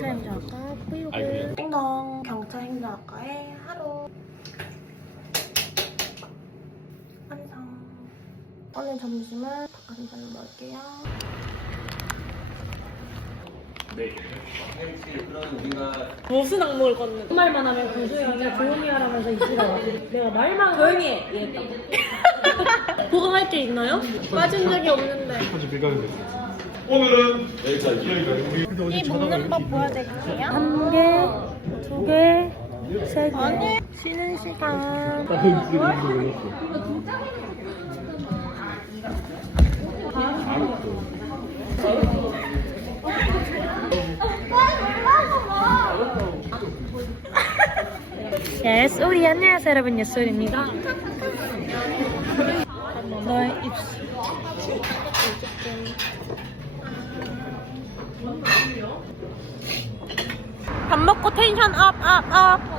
경찰행정학과 브이로그 띵동 경찰행정학과의 하루 완성. 오늘 점심은 닭가슴살을 먹을게요. 네. 그럼 우리가 무슨 악몽을 꿨는데 그 말만 하면 고소해하면 조용히 하라면서 이지라고 내가 말만 조용히 해 이랬다. 보강할 게 있나요? 빠진 적이 없는데. 오늘은 여기까지. 이 먹는 법 보여드릴게요. 1개, 2개, 3개. 쉬는 시간. 예스오리 안녕하세요 여러분, 예스오리입니다. 너의 입술 밥 먹고 텐션 업.